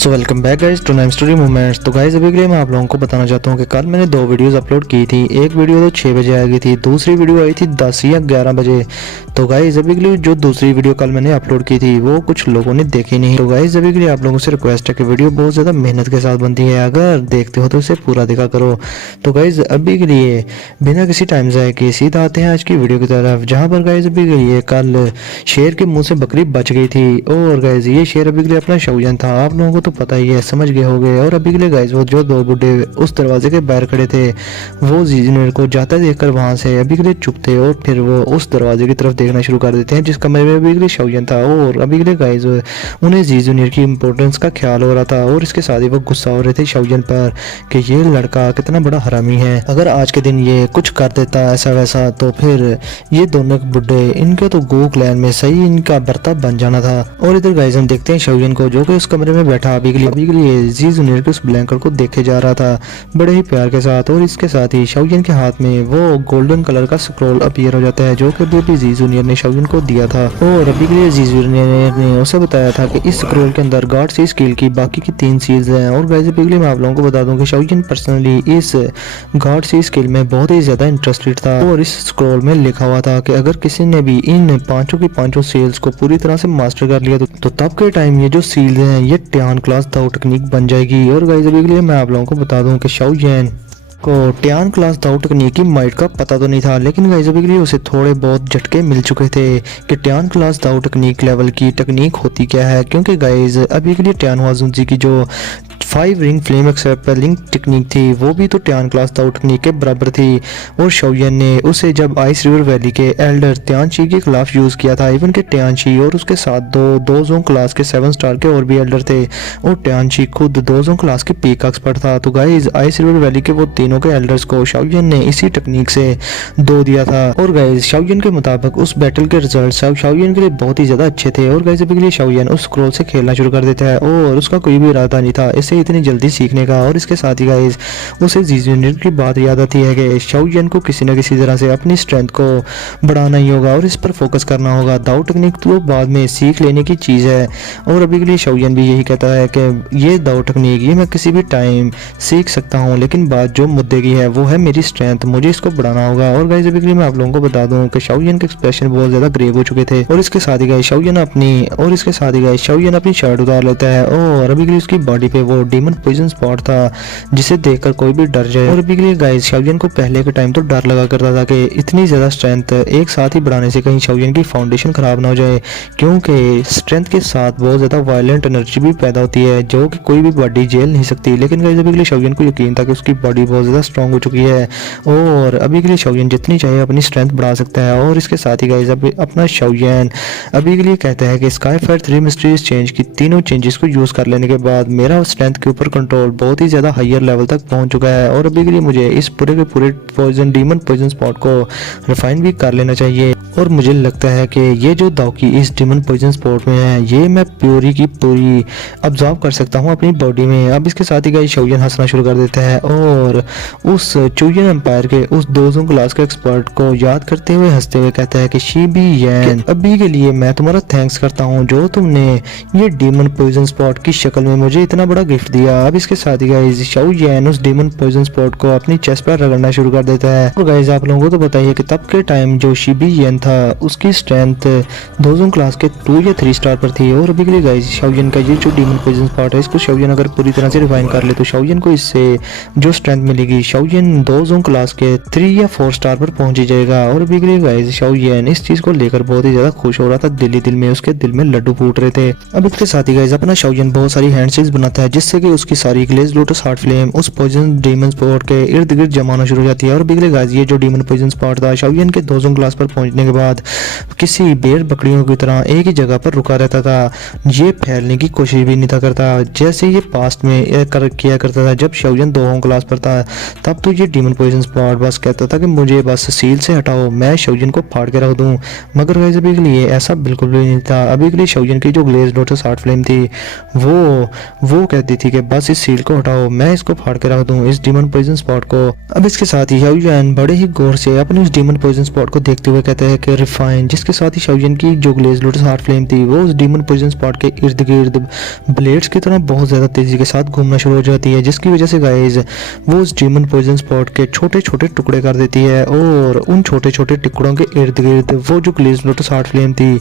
So welcome back guys to नाइम story movements. तो guys अभी के लिए मैं आप लोगों को बताना चाहता हूँ कि कल मैंने 2 वीडियोस अपलोड की थी। एक वीडियो तो 6 बजे आ गई थी, दूसरी वीडियो आई थी 10 या 11 बजे। तो गाइज अभी के लिए जो दूसरी वीडियो कल मैंने अपलोड की थी वो कुछ लोगों ने देखी नहीं। तो गाइज अभी के लिए आप लोगों से रिक्वेस्ट है कि वीडियो बहुत ज़्यादा मेहनत के साथ बनती है, अगर देखते हो तो इसे पूरा देखा करो। तो गाइज अभी के लिए बिना किसी टाइम ज़ाया के सीधा आते हैं आज की वीडियो की तरफ, जहाँ पर गाइज अभी के लिए कल शेर के मुँह से बकरी बच गई थी। और गाइज ये शेर अभी के लिए अपना शौजन था, आप लोगों को तो पता ही है, समझ गए होंगे। और अभी के लिए गाइस वो जो 2 बुड्ढे उस दरवाजे के बाहर खड़े थे वो जीजूनियर को जाता देखकर वहां से अभी के लिए चुप थे और फिर वो उस दरवाजे की तरफ देखना शुरू कर देते हैं जिस कमरे में अभी के लिए शौजन था। और अभी के लिए गाइस उन्हें जीजूनियर की इंपॉर्टेंस का ख्याल हो रहा था और इसके साथ ही वो गुस्सा हो रहे थे शौजन पर कि ये लड़का कितना बड़ा हरामी है, अगर आज के दिन ये कुछ कर देता ऐसा वैसा तो फिर ये दोनों बुड्ढे इनके तो गो क्लैन में सही इनका बर्ताव बन जाना था। और इधर गाइस हम देखते हैं शौजन को जो कि उस कमरे में बैठा अभी के लिए जी जूनियर के उस ब्लैंकेट को देखे जा रहा था बड़े ही प्यार के साथ। और इसके साथ ही शौजन के हाथ में वो गोल्डन कलर का स्क्रॉल अपीयर हो जाता है जो कि अभी जी जूनियर ने शौजन को दिया था। और अभी के लिए जी जूनियर ने उसे बताया था कि इस स्क्रॉल के अंदर गॉड सी स्किल की बाकी की 3 सील्स हैं। और गाइस अभी के लिए मैं आप लोगों को बता दूं कि शौजन पर्सनली इस गॉड सी स्किल में बहुत ही ज्यादा इंटरेस्टेड था और इस स्क्रॉल में लिखा हुआ था कि अगर किसी ने भी इन 5 की 5 सील्स को पूरी तरह से मास्टर कर लिया तो तब के टाइम ये जो सील्स हैं ये ट्यान क्लास दाव टेक्निक बन जाएगी। और गाइस अभी के लिए मैं आप लोगों को बता दूं कि शौजन को ट्यान क्लास दाव टेक्निक की माइट का पता तो नहीं था, लेकिन गाइस अभी के लिए उसे थोड़े बहुत झटके मिल चुके थे कि ट्यान क्लास दाव टेक्निक लेवल की टेक्निक होती क्या है। क्योंकि गाइस अभी के लिए ट्यान हुआजुंजी की जो 5 रिंग फ्लेम एक्सेप्लिंग टेक्निक थी वो भी तो ट्यान क्लास दाव टेक्निक के बराबर थी। और शौजन ने उसे जब आइस रिवर वैली के एल्डर त्यानशी के खिलाफ यूज किया था, इवन के त्यानशी और उसके साथ दो जोन क्लास के 7 स्टार के और भी एल्डर थे और त्यानशी खुद 2 जोन क्लास के पीक एक्सपर्ट था। तो गाइस आइस रिवर वैली के वो तीनों के एल्डर्स को शौजन ने इसी टेक्निक से दो दिया था। और गाइस शौजन के मुताबिक उस बैटल के रिजल्ट शौजन के लिए बहुत ही ज्यादा अच्छे थे। और गाइस अभी के लिए शौजन उस स्क्रॉल से खेलना शुरू कर देता है और उसका कोई भी इरादा नहीं था इसे इतनी जल्दी सीखने का। और इसके साथ ही गाइस उसे जी जूनियर की बात याद आती है कि शौजन को किसी न किसी तरह से अपनी स्ट्रेंथ को बढ़ाना ही होगा और इस पर फोकस करना होगा। दाव टेक्निक तो बाद में सीख लेने की चीज़ है। और अभी के लिए शौजन भी यही कहता है कि ये दाव टेक्निक ये मैं किसी भी टाइम सीख सकता हूँ, लेकिन बात जो मुद्दे की है वो है मेरी स्ट्रेंथ, मुझे इसको बढ़ाना होगा। और गाइस अभी के लिए मैं आप लोगों को बता दूं कि शौजन के एक्सप्रेशन बहुत ज़्यादा ग्रेव हो चुके थे। और इसके साथ ही गाइस शौजन अपनी शर्ट उतार लेता है और अभी के लिए उसकी बॉडी पे वो डीमन पॉइजन स्पॉट था जिसे देखकर कोई भी डर जाए। और अभी के लिए गाइस शौजन को पहले के टाइम तो डर लगा करता था कि इतनी ज़्यादा स्ट्रेंथ एक साथ ही बढ़ाने से कहीं शौजन की फाउंडेशन खराब ना हो जाए, क्योंकि स्ट्रेंथ के साथ बहुत ज़्यादा वायलेंट एनर्जी भी पैदा होती है जो कि कोई भी बॉडी झेल नहीं सकती। लेकिन गाइस अभी के लिए शौजन को यकीन था कि उसकी बॉडी बहुत ज़्यादा स्ट्रॉन्ग हो चुकी है और अभी के लिए शौजन जितनी चाहे अपनी स्ट्रेंथ बढ़ा सकता है। और इसके साथ ही गाइस अभी अपना शौजन अभी के लिए कहता है कि स्काई फायर 3 मिस्टीरियस चेंज की तीनों चेंजेस को यूज़ कर लेने के बाद मेरा स्ट्रेंथ के ऊपर कंट्रोल बहुत ही ज़्यादा हायर लेवल तक पहुंच चुका है और अभी के लिए मुझे इस पूरे के पूरे डीमन पॉइजन स्पॉट को रिफाइन भी कर लेना चाहिए। और मुझे लगता है कि ये जो दाव की इस डीमन पॉइजन स्पॉट में है ये मैं पूरी की पूरी ऑब्जर्व कर सकता हूँ अपनी बॉडी में। अब इसके साथ ही गाइस शौजन हंसना शुरू कर देता है और उस चूयन एम्पायर के उस 2 क्लास के एक्सपर्ट को याद करते हुए हंसते हुए कहता है कि शीबी यैन अभी के लिए मैं तुम्हारा थैंक्स करता हूँ जो तुमने ये डीमन पॉइजन स्पॉट की शक्ल में मुझे इतना बड़ा गिफ्ट दिया। अब इसके साथ ही गाइस शौजन उस डीमन पॉइजन स्पॉट को अपनी चेस्ट पर रगड़ना शुरू कर देता है। और गाइस आप लोगों को तो बताइए कि तब के टाइम जो शीबी यैन था उसकी स्ट्रेंथ 2 क्लास के 2 या 3 स्टार पर थी। और अभी के लिए गाइस शौजन का ये जो डीमन पॉइजन स्पॉट है इसको शौजन अगर पूरी तरह से रिफाइन कर ले तो शौजन को इससे जो स्ट्रेंथ मिलेगी शौजन 2 क्लास के 3 या 4 स्टार पर पहुंच ही जाएगा। और अभी के लिए गाइस शौजन इस चीज को लेकर बहुत ही ज्यादा खुश हो रहा था, दिल में उसके दिल में लड्डू फूट रहे थे। अब इसके साथ ही गाइस अपना शौजन बहुत सारी हैंडसेक्स बनाता है जिससे कि उसकी सारी ग्लेज लोटस हार्ट फ्लेम उस पॉइजन डीमन स्पॉट के इर्द गिर्द जमाना शुरू हो जाती है। और अभी के लिए गाइस ये जो डीमन पॉइजन स्पॉट था शौजन के 2 क्लास पर पहुंचने के बाद किसी बेर बकरियों की तरह एक ही जगह पर रुका रहता था, ये फैलने की कोशिश भी नहीं था करता जैसे ये पास्ट में किया करता था। जब शौजन 2 क्लास पर था तब तो ये डीमन पॉइजन स्पॉट बस कहता था कि मुझे बस सील से हटाओ, मैं शौजन को फाड़ के रख दूं। मगर गाइस अभी के लिए ऐसा बिल्कुल भी नहीं था। अभी के लिए शौजन की जो ग्लेज लोटस हार्ट फ्लेम थी वो कहती दी थी कि बस इस सील को हटाओ, मैं इसको फाड़ के रख दूं, इस डीमन पॉइजन स्पॉट को। अब इसके साथ ही शाओजुन बड़े ही गौर से अपने उस डीमन पॉइजन स्पॉट को देखते हुए कहते हैं कि रिफाइन, जिसके साथ ही शाओजुन की जो ग्लेज लोटस हार्ट फ्लेम थी वो उस डीमन पॉइजन स्पॉट के इर्द गिर्द ब्लेड्स की तरह बहुत ज्यादा तेजी के साथ घूमना शुरू हो जाती है, जिसकी वजह से गाइस वो उस डीमन पॉइजन स्पॉट के छोटे छोटे टुकड़े कर देती है और उन छोटे छोटे टुकड़ों के इर्द गिर्द वो जो ग्लेज लोटस हार्ट फ्लेम थी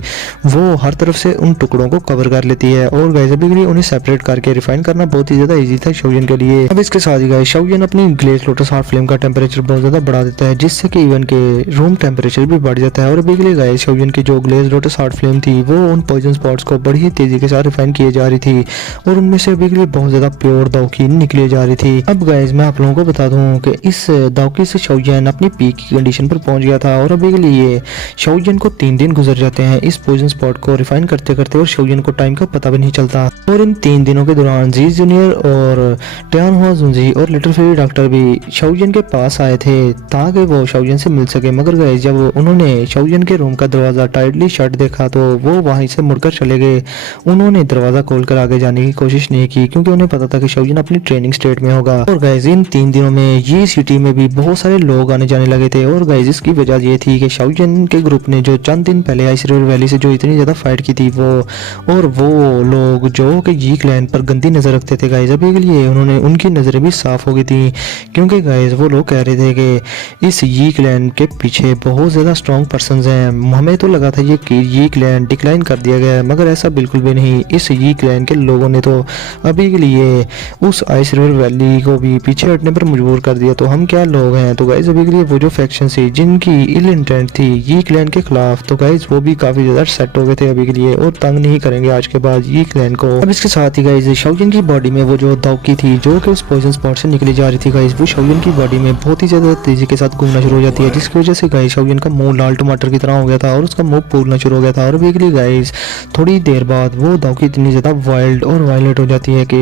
वो हर तरफ से उन टुकड़ों को कवर कर लेती है। और गाइस अभी के लिए उन्हें सेपरेट करके रिफाइन करना बहुत ही ज्यादा इजी था शाओजुन के लिए। अब इसके साथ ही गाइस शाओजुन अपनी ग्लेज लोटस हार्ट फ्लेम का टेम्परेचर बहुत ज्यादा बढ़ा देता है, जिससे कि इवन के रूम टेम्परेचर भी बढ़ जाता है। और अभी के लिए गाइस शाओजुन की जो ग्लेज लोटस हार्ट फ्लेम थी वो उन पॉइजन स्पॉट्स को बड़ी ही तेजी के साथ रिफाइन किए जा रही थी और उनमें से अभी के लिए बहुत ज्यादा प्योर दाउकी निकली जा रही थी। अब गाइस मैं आप लोगों को बता दूं कि इस दाउकी से शाओजुन अपनी पीक की कंडीशन पर पहुंच गया था और अभी के लिए शाओजुन को 3 दिन गुजर जाते हैं इस पॉइजन स्पॉट को रिफाइन करते करते और शाओजुन को टाइम का पता भी नहीं चलता। और इन 3 दिनों के दौरान जी जूनियर और टियान हुआ जुंजी और लिटिल फेरी डॉक्टर भी शाओजुन के पास आए थे ताकि वो शाओजुन से मिल सके, मगर गाइस जब उन्होंने शाओजुन के रूम का दरवाजा टाइटली शट देखा तो वो वहीं से मुड़कर चले गए। उन्होंने दरवाजा खोलकर आगे जाने की कोशिश नहीं की क्योंकि उन्हें पता था कि शाओजुन अपनी ट्रेनिंग स्टेट में होगा। और गाइस इन 3 दिनों में ये सिटी में भी बहुत सारे लोग आने जाने लगे थे और गाइस इसकी वजह ये थी कि शाओजुन के ग्रुप ने जो चंद दिन पहले आइस रिवर वैली से जो इतनी ज्यादा फाइट की थी वो लोग जो कि जी क्लैन पर गंदी नजर रखते थे गाइस अभी के लिए उन्होंने उनकी नजरें भी साफ हो गई थी क्योंकि गाइस वो लोग कह रहे थे कि इस ये क्लैन के पीछे बहुत ज्यादा स्ट्रॉन्ग पर्संस हैं। हमें तो लगा था ये क्लैन डिक्लाइन कर दिया गया है, मगर ऐसा बिल्कुल भी नहीं। इस ये क्लैन के लोगों ने तो अभी के लिए उस आइस रिवर वैली को भी पीछे हटने पर मजबूर कर दिया, तो हम क्या लोग हैं। तो गाइस अभी के लिए वो जो फैक्शन थी जिनकी इल इंटेंट थी ये क्लैन के खिलाफ, तो गाइस वो भी काफी ज्यादा सेट हो गए थे अभी के लिए और तंग नहीं करेंगे आज के बाद ये क्लैन को। अब इसके साथ ही गाइस शाओजुन की बॉडी में वो जो दाउकी थी जो कि उस पॉइजन स्पॉट से निकली जा रही थी गाइस वो शाओजुन की बॉडी में बहुत ही ज्यादा तेजी के साथ घूमना शुरू हो जाती है, जिसकी वजह से गाइस शाओजुन का मुंह लाल टमाटर की तरह हो गया था और उसका मुंह फूलना शुरू हो गया था। और अभी के लिए गाइस थोड़ी देर बाद वो दाउकी इतनी ज्यादा वाइल्ड और वायलेंट हो जाती है कि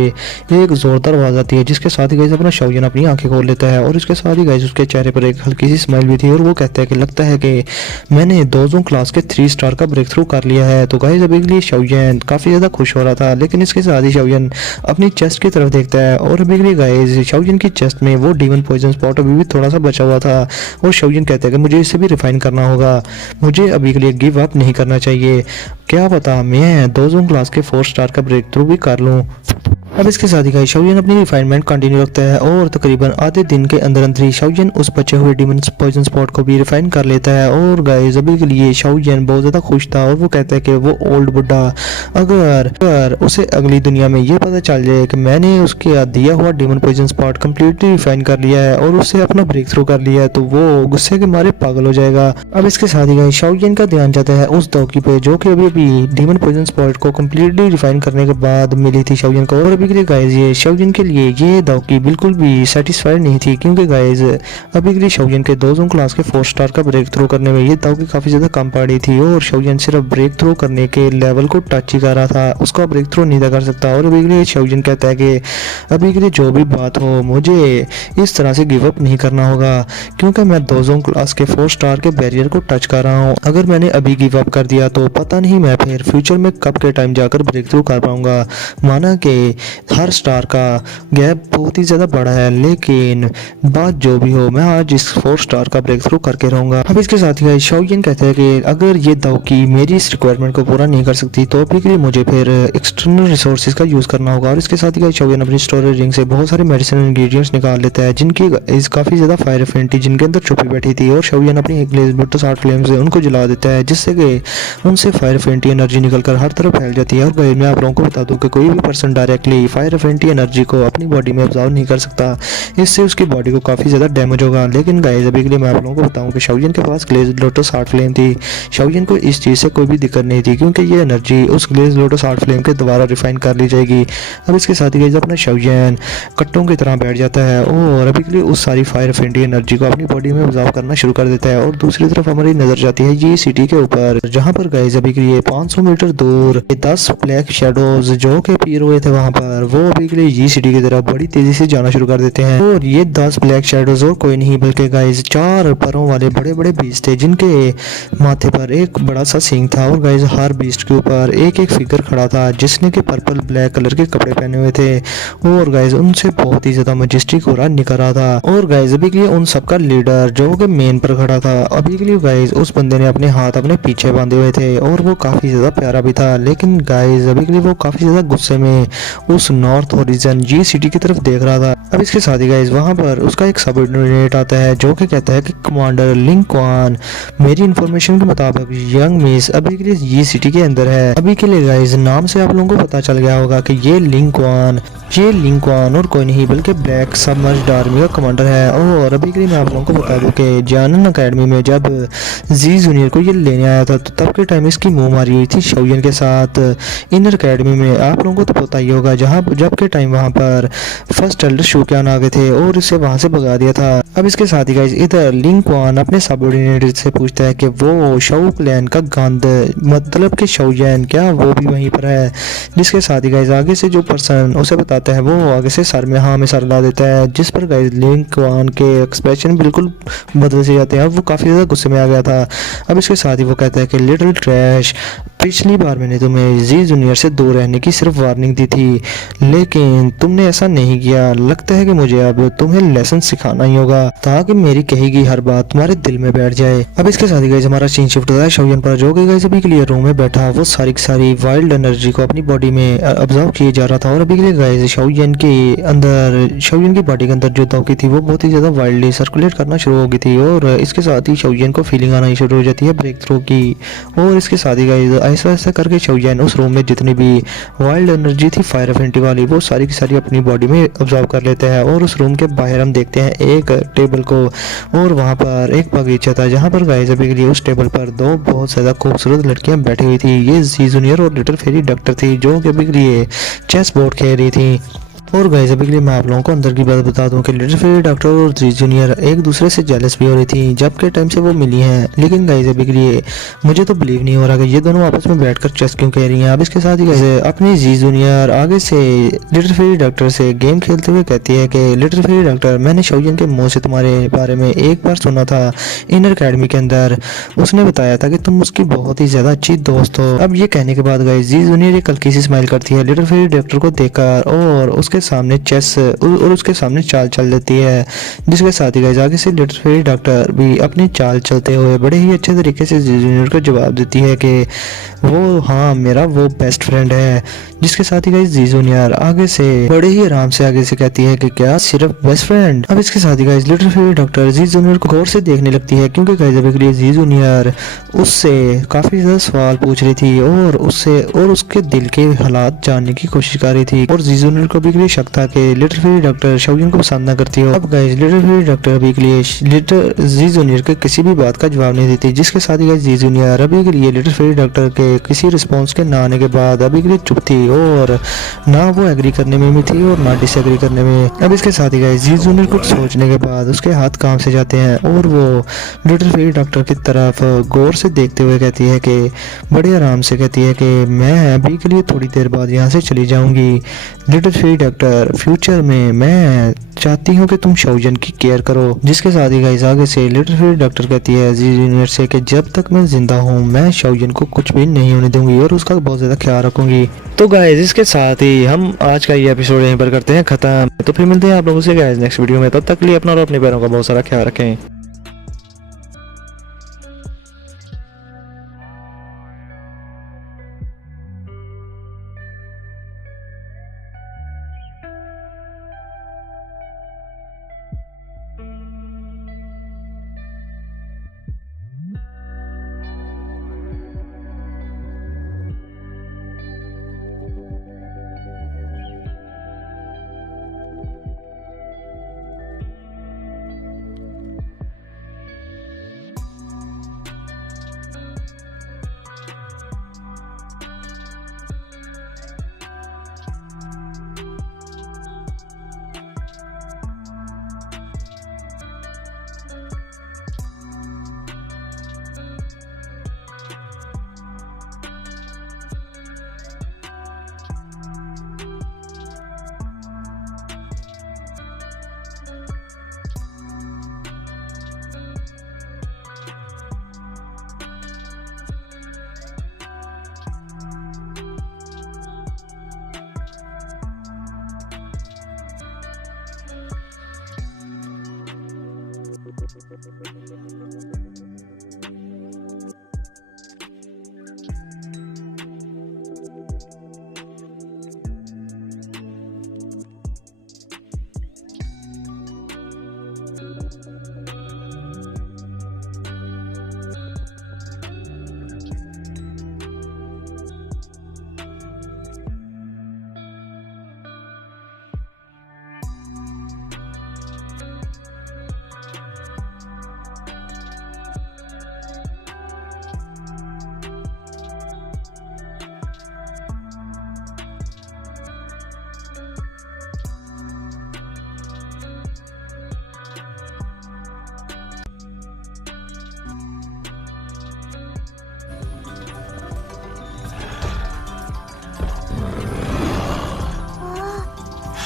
एक जोरदार आवाज आती है, जिसके साथ ही गाइस अपना शाओजुन अपनी आंखें खोल लेता है और इसके साथ ही गाइस उसके चेहरे पर एक हल्की सी स्माइल भी थी और वो कहता है कि लगता है कि मैंने दोजों क्लास के 3 स्टार का ब्रेक थ्रू कर लिया है। तो गाइस अभी के लिए शाओजुन काफी ज्यादा खुश हो रहा था, लेकिन इसके साथ ही शाओजुन अपनी चेस्ट की तरफ देखता है और अभी के लिए गाइस शाओजुन की चेस्ट में वो डीमन पॉइजन स्पॉट अभी भी थोड़ा सा बचा हुआ था और शाओजुन कहता है कि मुझे इसे भी रिफाइन करना होगा, मुझे अभी के लिए गिव अप नहीं करना चाहिए, क्या पता मैं दोजों क्लास के 4 स्टार का ब्रेक थ्रू भी कर लूं। अब इसके साथ ही गाइस शाओजुन अपनी रिफाइनमेंट कंटिन्यू रखता है और तकरीबन आधे दिन के अंदर अंदर ही शाओजुन उस बचे हुए डीमन पॉइजन स्पॉट को भी रिफाइन कर लेता है। और गाइस अभी के लिए शाओजुन बहुत ज्यादा खुश था और वो कहता है कि वो ओल्ड बुड्ढा अगर उसे अगली दुनिया में ये पता चल जाए कि मैंने उसके दिया हुआ डीमन पॉइजन स्पॉट कंप्लीटली रिफाइन कर लिया है और उससे अपना ब्रेक थ्रू कर लिया है तो वो गुस्से के मारे पागल हो जाएगा। अब इसके साथ ही गाइस शाओजुन का ध्यान जाता है उस दाउकी पे जो कि अभी डीमन पॉइजन स्पॉट को कंप्लीटली रिफाइन करने के बाद मिली थी शाओजुन को। और अभी के लिए गाइस ये शाओजुन के लिए ये दाउकी बिल्कुल भी सेटिस्फाइड नहीं थी क्योंकि गाइस अभी के लिए शाओजुन के दोजों क्लास के 4 स्टार का ब्रेक थ्रू करने में ये दाउकी काफी ज्यादा कम पड़ रही थी और शाओजुन सिर्फ ब्रेक थ्रू करने के लेवल को टच ही कर रहा था, उसका ब्रेक थ्रू नहीं था कर सकता। और अभी के लिए शाओजुन कहता है कि अभी के लिए जो भी बात हो मुझे इस तरह से गिव अप नहीं करना होगा क्योंकि मैं दोजों क्लास के 4 स्टार के बैरियर को टच कर रहा हूँ, अगर मैंने अभी गिव अप कर दिया तो पता नहीं मैं फिर फ्यूचर में कब के टाइम जाकर ब्रेक थ्रू कर पाऊंगा। माना कि हर स्टार का गैप बहुत ही ज्यादा बड़ा है, लेकिन बात जो भी हो मैं आज इस 4 स्टार का ब्रेक थ्रू करके रहूंगा। अब इसके साथ ही शाओजुन कहते हैं कि अगर ये दाउकी मेरी इस रिक्वायरमेंट को पूरा नहीं कर सकती तो अभी के लिए मुझे फिर एक्सटर्नल रिसोर्सेज का यूज करना होगा। और इसके साथ ही शाओजुन अपनी स्टोरेज रिंग से बहुत सारे मेडिसिन इंग्रेडिएंट्स निकाल लेता है जिनकी काफी ज्यादा फायर एफिनिटी जिनके अंदर छुपी बैठी थी और शाओजुन अपनी एक ग्लेज लोटस हार्ट फ्लेम से उनको जला देता है जिससे कि उनसे फायर एफिनिटी एनर्जी निकलकर हर तरफ फैल जाती है। और गाइस मैं आप लोगों को बता दूं कि कोई भी person directly fire affinity energy को अपनी बॉडी में ऑब्जर्व नहीं कर सकता, इससे उसकी बॉडी को काफी ज्यादा डैमेज होगा। लेकिन गाइस अभी के लिए मैं आप लोगों को बताऊं कि शाओजुन के पास ग्लेज लोटस हार्ट फ्लेम थी, शाओजुन को इस चीज से कोई भी दिक्कत नहीं थी क्योंकि ये एनर्जी उस ग्लेज लोटस हार्ट फ्लेम के द्वारा रिफाइन कर ली जाएगी। अब इसके साथ ही गाइस अपना शाओजुन कट्टों की तरह बैठ जाता है और अभी के लिए उस सारी फायर एफिनिटी एनर्जी को अपनी बॉडी में ऑब्जर्व करना शुरू कर देता है। और दूसरी तरफ हमारी नजर जाती है ये सिटी के ऊपर जहां पर गाइस अभी के लिए 500 मीटर दूर 10 ब्लैक शेडोज जो के अपीयर हुए थे वहां पर, वो अभी के लिए जी सिटी की तरफ बड़ी तेजी से जाना शुरू कर देते हैं। और ये 10 ब्लैक शेडोज और कोई नहीं बल्कि गाइस 4 परों वाले बड़े बड़े बीस्ट थे, जिनके माथे पर एक बड़ा सा सिंग था। और गाइस हर बीस्ट के ऊपर एक एक फिगर खड़ा था जिसने के पर्पल ब्लैक कलर के कपड़े पहने हुए थे। और गाइस उनसे बहुत ही ज्यादा मजेस्टिक और निकल रहा था। और गाइस अभी के लिए उन सबका लीडर जो कि मेन पर खड़ा था, अभी के लिए गाइस उस बंदे ने अपने हाथ अपने पीछे बांधे हुए थे और वो काफी ज्यादा प्यारा भी था। लेकिन गाइस अभी के लिए वो काफी ज्यादा गुस्से में उस नॉर्थ होरिजन जी सिटी की तरफ देख रहा था। अब इसके साथ ही गाइस वहां पर उसका एक सबऑर्डिनेट आता है जो कि कहता है कि कमांडर लिंग क्वान मेरी इंफॉर्मेशन के मुताबिक यंग मिस अभी के लिए ये सिटी के अंदर है। अभी के लिए गाइस नाम से आप लोगों को पता चल गया होगा कि ये लिंग क्वान और कोई नहीं बल्कि ब्लैक सबमर्ज्ड आर्मी का कमांडर है। और अभी के लिए मैं आप लोगों को बता दूं कि जानन अकेडमी में जब जी जूनियर को ये लेने आया था तो तब के टाइम इसकी मुंह मारी हुई थी शौयन के साथ इनर अकेडमी में। आप लोगों को तो पता ही होगा जहाँ जब के टाइम वहाँ पर फर्स्ट एल्डर शोक्यान आ गए थे और इसे वहां से भगा दिया था। अब इसके साथ ही गाइस इधर लिंग क्वान अपने सबऑर्डिनेट से पूछता है कि वो शौ क्लैन का गंद मतलब कि शौयन क्या वो भी वहीं पर है। जिसके साथ ही गाइस आगे से जो पर्सन उसे बताता है वो आगे से सर में हाँ में सर ला देता है, जिस पर गाइस लिंग क्वान के एक्सप्रेशन बिल्कुल बदल से जाते हैं। अब वो काफी ज्यादा गुस्से में आ गया था। अब इसके साथ ही वो कहता है कि लिटिल ट्रैश पिछली बार मैंने तुम्हें जी जूनियर से दूर रहने की सिर्फ वार्निंग दी थी लेकिन तुमने ऐसा नहीं किया। लगता है कि मुझे अब तुम्हें लेसन सिखाना ही होगा ताकि मेरी कही गई हर बात तुम्हारे दिल में बैठ जाए। अब इसके साथ ही गाइस हमारा सीन शिफ्ट होता है शौयन पर जो कि गाइस अभी के लिए रूम में बैठा वो सारी की सारी वाइल्ड एनर्जी को अपनी बॉडी में ऑब्जर्व किए जा रहा था। और अभी के लिए गाइस शौयन की बॉडी के अंदर जो दौकी थी वो बहुत ही ज्यादा वाइल्डली सर्कुलेट करना शुरू हो गई थी। और इसके साथ ही शौयन को फीलिंग आना शुरू हो जाती है ब्रेक थ्रू की। और इसके साथ ही गाइस ऐसा ऐसा करके शौयन उस रूम में जितनी भी वाइल्ड एनर्जी थी फायर एफिनिटी वाली वो सारी की सारी अपनी बॉडी में ऑब्जर्व कर लेते हैं। और उस रूम के बाहर हम देखते हैं एक टेबल को और वहां पर एक बगीचा था जहां पर गाइस अभी के लिए उस टेबल पर दो बहुत ज्यादा खूबसूरत लड़कियां बैठी हुई थी। ये जी जूनियर और लिटिल फेरी डॉक्टर थी जो कि अभी के लिए चेस बोर्ड खेल रही थी। और गाइस अभी के लिए मैं आप लोगों को अंदर की बात बता दूं कि लिटिल फेरी डॉक्टर और जी जूनियर एक दूसरे से जेलस भी हो रही थी जब के टाइम से वो मिली हैं। लेकिन गाइस अभी के लिए मुझे तो बिलीव नहीं हो रहा कि ये दोनों आपस में बैठकर चेस क्यों कह रही हैं। अब इसके साथ ही गाइस अपनी जी जूनियर आगे से लिटिल फेरी डॉक्टर से गेम खेलते हुए कहती है कि लिटिल फेरी डॉक्टर मैंने शौयन के मुंह से तुम्हारे बारे में एक बार सुना था इनर अकेडमी के अंदर, उसने बताया था कि तुम उसकी बहुत ही ज्यादा अच्छी दोस्त हो। अब ये कहने के बाद गाइस जी जूनियर एक हल्की सी स्माइल करती है लिटिल फेरी डॉक्टर को देखकर और उसके सामने चेस और उसके सामने चाल चल देती है। जिसके साथ ही गाइस आगे से लिटिल फेरी डॉक्टर भी अपनी चाल चलते हुए बड़े ही अच्छे तरीके से जी जूनियर को जवाब देती है कि वो हाँ मेरा वो बेस्ट फ्रेंड है। जिसके साथ ही गाइस जी जूनियर आगे से बड़े ही आराम से आगे से कहती है कि क्या सिर्फ बेस्ट फ्रेंड। अब इसके साथ ही गाइस लिटिल फेरी डॉक्टर जी जूनियर को गौर से देखने लगती है क्योंकि गाइस अभी के लिए जी जूनियर उससे काफी ज्यादा सवाल पूछ रही थी और उसके दिल के हालात जानने की कोशिश कर रही थी। और जी जूनियर को भी के लिए शक था कि लिटिल फेरी डॉक्टर शौयन को पसंद ना करती हो। अब गाइस लिटिल फेरी डॉक्टर अभी के लिए लिटिल जी जूनियर के किसी भी बात का जवाब नहीं देती। जिसके साथ ही गाइस जी जूनियर अभी के लिए लिटिल फेरी डॉक्टर के किसी रिस्पॉन्स के ना आने के बाद अभी के लिए चुप थी और ना वो एग्री करने में भी थी और ना डिसएग्री करने में। अब इसके साथ ही गाइस जी जूनियर कुछ सोचने के बाद उसके हाथ काम से जाते हैं और वो लिटिल फेरी डॉक्टर की तरफ गौर से देखते हुए कहती है कि बड़े आराम से कहती है कि मैं अभी के लिए थोड़ी देर बाद यहाँ से चली जाऊंगी लिटिल फेरी डॉक्टर, फ्यूचर में मैं चाहती हूँ कि तुम शौयन की केयर करो। जिसके साथ ही गाइस आगे से लिटिल फेरी डॉक्टर कहती है जी जूनियर से कि जब तक मैं जिंदा हूँ मैं शौयन को कुछ भी नहीं होने दूंगी और उसका बहुत ज्यादा ख्याल रखूंगी। तो गाइस इसके साथ ही हम आज का ये एपिसोड यहीं पर करते हैं खत्म। तो फिर मिलते हैं आप लोगों से गाइस नेक्स्ट वीडियो में, तब तक के लिए अपना और अपने पैरों का बहुत सारा ख्याल रखें।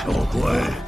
小怪。